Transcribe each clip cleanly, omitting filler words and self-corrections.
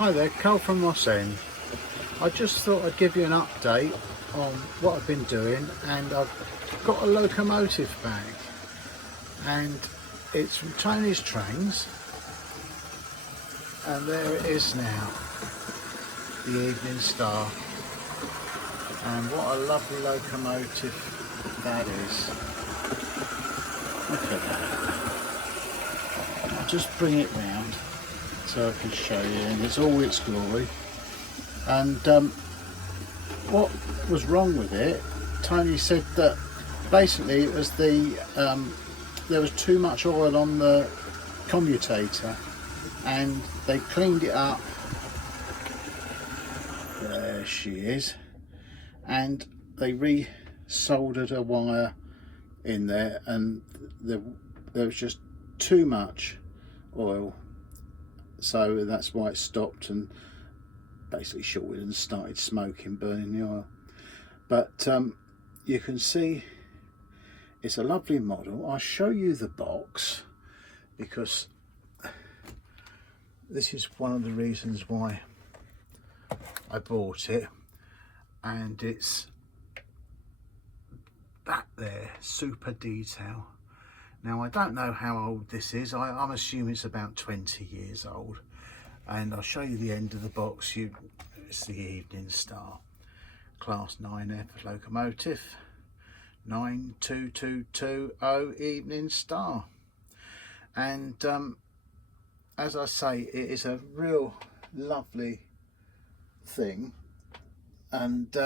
Hi there, Carl from Moss End. I just thought I'd give you an update on what I've been doing, and I've got a locomotive back, and it's from Tony's Trains, and there it is now, the Evening Star, and what a lovely locomotive that is. Look at that. I'll just bring it round so I can show you, and it's all its glory. And what was wrong with it, Tony said that basically it was there was too much oil on the commutator, and they cleaned it up. There she is, and they re-soldered a wire in there, and there was just too much oil, so that's why it stopped and basically shorted and started smoking, burning the oil. But you can see it's a lovely model. I'll show you the box, because this is one of the reasons why I bought it, and it's that there, super detail. Now, I don't know how old this is. I'm assuming it's about 20 years old. And I'll show you the end of the box. It's the Evening Star, Class 9F locomotive, 92220 Evening Star. And as I say, it is a real lovely thing. And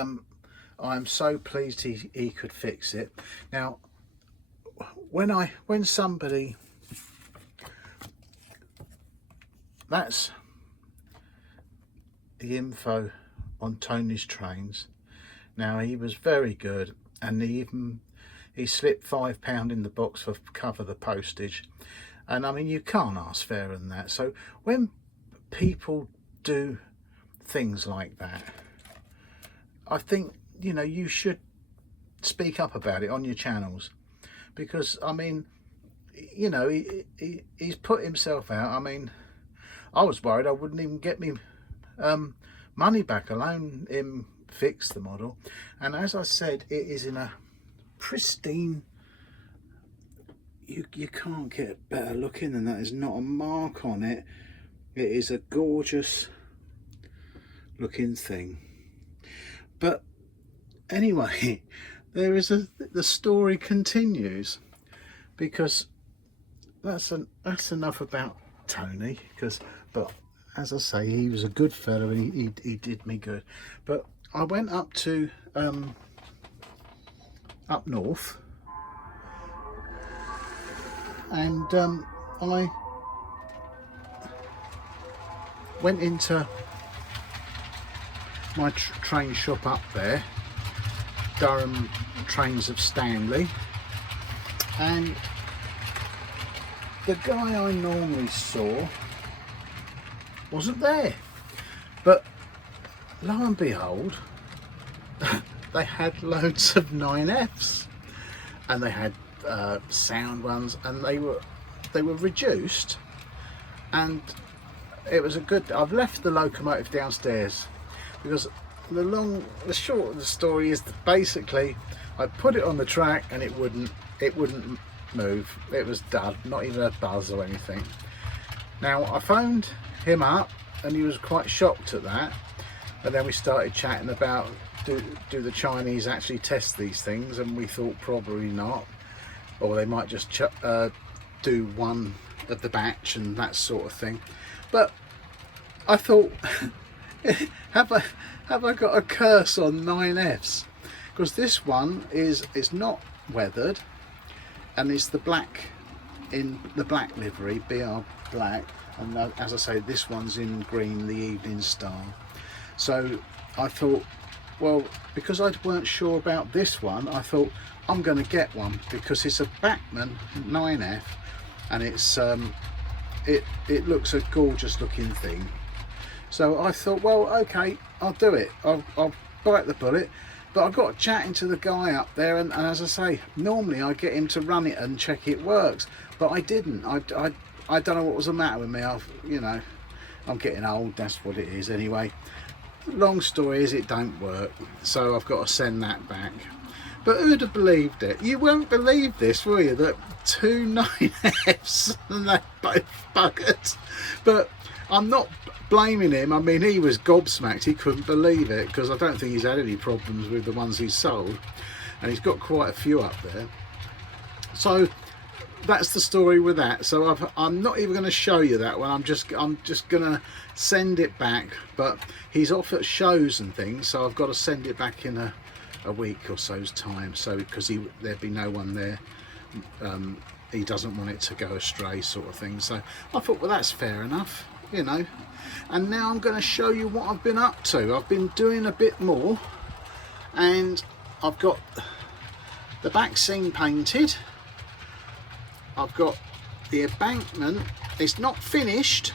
I'm so pleased he could fix it. Now, when somebody, that's the info on Tony's Trains. Now, he was very good, and he slipped £5 in the box for cover the postage, and I mean, you can't ask fairer than that. So when people do things like that, I think, you know, you should speak up about it on your channels, because I mean, you know, he's put himself out. I mean, I was worried I wouldn't even get me money back, alone him fix the model. And as I said, it is in a pristine, you can't get better looking than that. There's not a mark on it. It is a gorgeous looking thing. But anyway, the story continues, because that's enough about Tony. But as I say, he was a good fellow, and he did me good. But I went up to up north, and I went into my train shop up there, Durham Trains of Stanley, and the guy I normally saw wasn't there. But lo and behold, they had loads of 9F's, and they had sound ones, and they were reduced, and it was a good. I've left the locomotive downstairs, because the short of the story is that basically I put it on the track and it wouldn't move. It was done, not even a buzz or anything. Now, I phoned him up, and he was quite shocked at that, and then we started chatting about do the Chinese actually test these things, and we thought probably not, or they might just do one of the batch and that sort of thing. But I thought, have I got a curse on 9F's? Because this one is not weathered, and it's the black, in the black livery, BR black, and as I say, this one's in green, the Evening Star. So I thought, well, because I weren't sure about this one, I thought I'm going to get one, because it's a Bachmann 9F, and it's it looks a gorgeous looking thing. So I thought, well, okay, I'll do it. I'll bite the bullet. But I got chatting to the guy up there, and as I say, normally I get him to run it and check it works, but I didn't. I don't know what was the matter with me. You know, I'm getting old, that's what it is. Anyway, long story is it don't work, so I've got to send that back. But who'd have believed it? You won't believe this, will you, that 2 9F's and they're both buggered. But I'm not blaming him. I mean, he was gobsmacked, he couldn't believe it, because I don't think he's had any problems with the ones he's sold, and he's got quite a few up there. So that's the story with that. So I'm not even going to show you that one. I'm just going to send it back, but he's off at shows and things, so I've got to send it back in a week or so's time, so because there'd be no one there. He doesn't want it to go astray, sort of thing. So I thought, well, that's fair enough, you know. And now I'm going to show you what I've been up to. I've been doing a bit more, and I've got the back seam painted. I've got the embankment. It's not finished,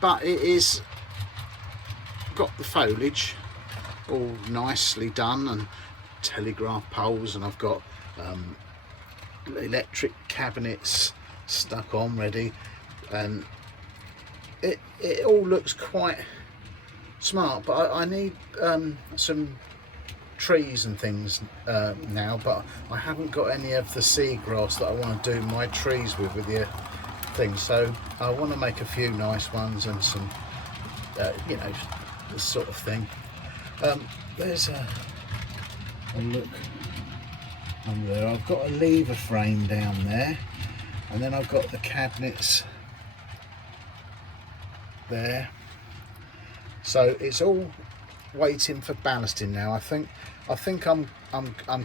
but it is got the foliage all nicely done, and telegraph poles, and I've got electric cabinets stuck on ready, and it all looks quite smart. But I need some trees and things now, but I haven't got any of the seagrass that I want to do my trees with the thing, so I want to make a few nice ones and some you know, this sort of thing. There's a look under there. I've got a lever frame down there, and then I've got the cabinets there, so it's all waiting for ballasting now. I think I'm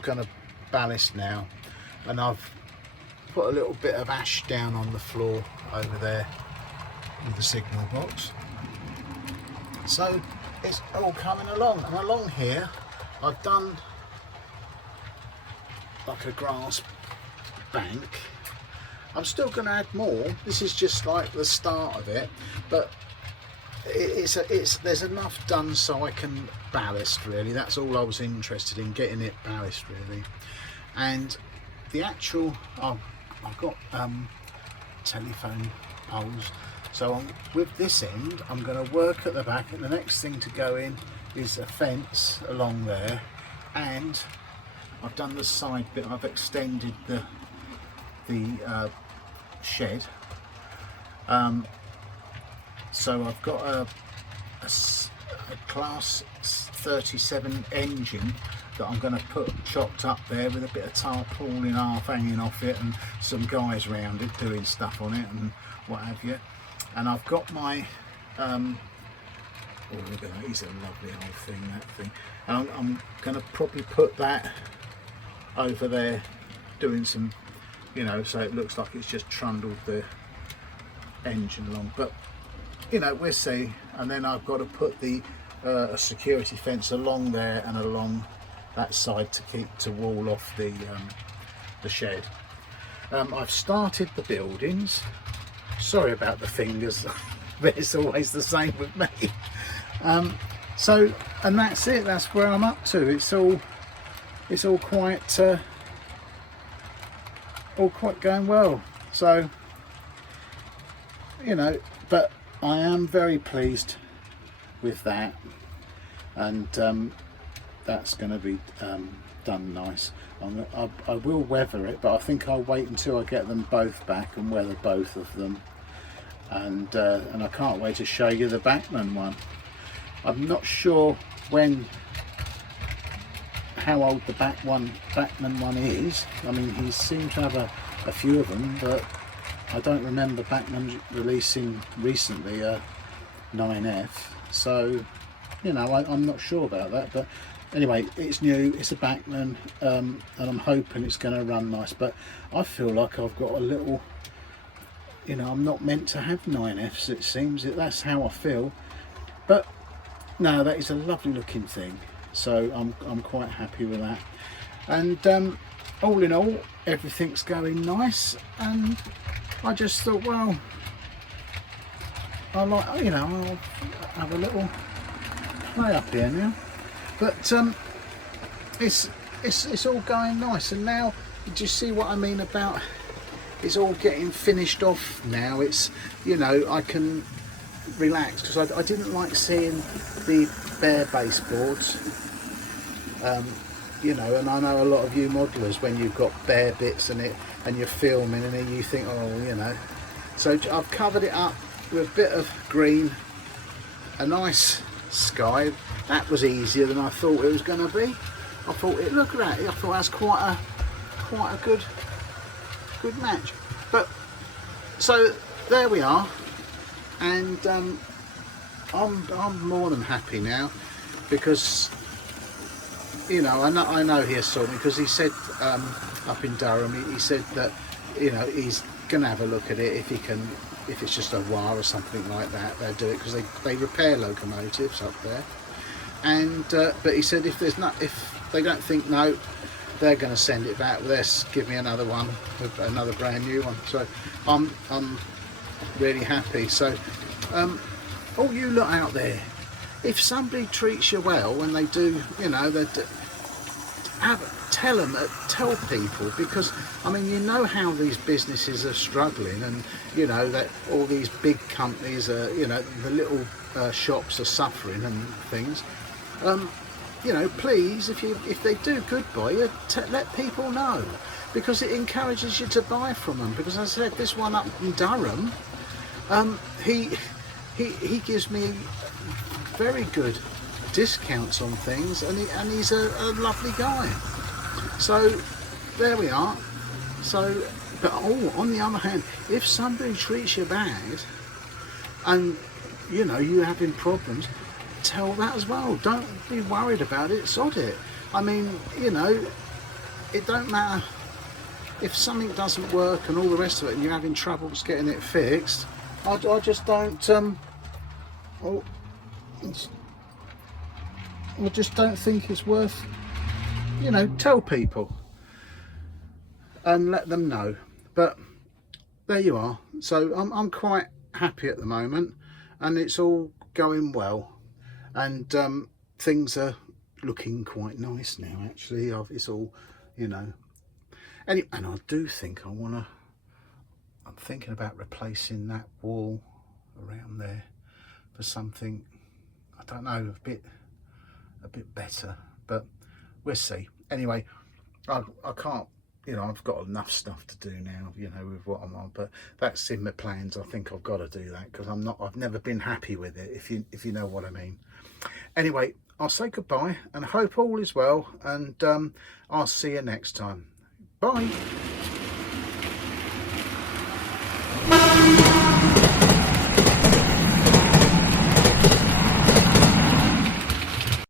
gonna ballast now, and I've put a little bit of ash down on the floor over there with the signal box, so it's all coming along. And along here I've done like a grass bank. I'm still going to add more. This is just like the start of it, but there's enough done so I can ballast, really. That's all I was interested in, getting it ballast, really. And the actual I've got telephone poles, so with this end I'm going to work at the back, and the next thing to go in is a fence along there, and I've done the side bit. I've extended the shed, so I've got a class 37 engine that I'm going to put chopped up there with a bit of tarpaulin half hanging off it, and some guys around it doing stuff on it and what have you. And I've got my oh, look at that, he's a lovely old thing, that thing. And I'm going to probably put that over there doing some, you know, so it looks like it's just trundled the engine along, but you know, we'll see. And then I've got to put the a security fence along there and along that side to wall off the shed. I've started the buildings. Sorry about the fingers, but it's always the same with me. So, and that's it. That's where I'm up to. It's all quite going well. So, you know, but I am very pleased with that, and that's going to be done nice. I will weather it, but I think I'll wait until I get them both back and weather both of them, and I can't wait to show you the Bachmann one. I'm not sure how old the Bachmann one is. I mean, he seemed to have a few of them, but I don't remember Bachmann releasing recently a 9F, so you know, I'm not sure about that. But anyway, it's new, it's a Bachmann, and I'm hoping it's going to run nice. But I feel like I've got a little, you know, I'm not meant to have 9Fs, it seems. That's how I feel. But no, that is a lovely looking thing, so I'm quite happy with that. And all in all, everything's going nice, and I just thought, well, I like, you know, I'll have a little play up here now. But it's all going nice. And now, do you see what I mean about it's all getting finished off now? It's, you know, I can relaxed, because I didn't like seeing the bare baseboards. You know, and I know a lot of you modelers, when you've got bare bits and you're filming and then you think, oh, you know. So I've covered it up with a bit of green, a nice sky. That was easier than I thought it was going to be. I thought, look at that, I thought that's quite a good match. But so there we are, and I'm more than happy now, because, you know, I know he has saw me, because he said up in Durham, he said that, you know, he's gonna have a look at it if it's just a wire or something like that. They'll do it, because they repair locomotives up there. And but he said if they don't think no, they're going to send it back. They'll give me another one, another brand new one. So I'm really happy. So all you lot out there, if somebody treats you well when they do, you know, tell people, because I mean, you know how these businesses are struggling, and you know that all these big companies are, you know, the little shops are suffering and things. You know, please, if they do good by you, let people know, because it encourages you to buy from them. Because as I said, this one up in Durham, he gives me very good discounts on things, and he's a lovely guy. So there we are. So, but on the other hand, if somebody treats you bad, and you know you're having problems, tell that as well. Don't be worried about it, sod it. I mean, you know, it don't matter if something doesn't work and all the rest of it, and you're having troubles getting it fixed. I just don't I just don't think it's worth, you know, tell people and let them know. But there you are. So I'm quite happy at the moment, and it's all going well, and things are looking quite nice now, actually. It's all, you know, and I do think I'm thinking about replacing that wall around there for something, I don't know, a bit better, but we'll see. Anyway, I can't, you know, I've got enough stuff to do now, you know, with what I'm on, but that's in my plans. I think I've got to do that, because I've never been happy with it, if you know what I mean. Anyway, I'll say goodbye and hope all is well, and I'll see you next time. Bye.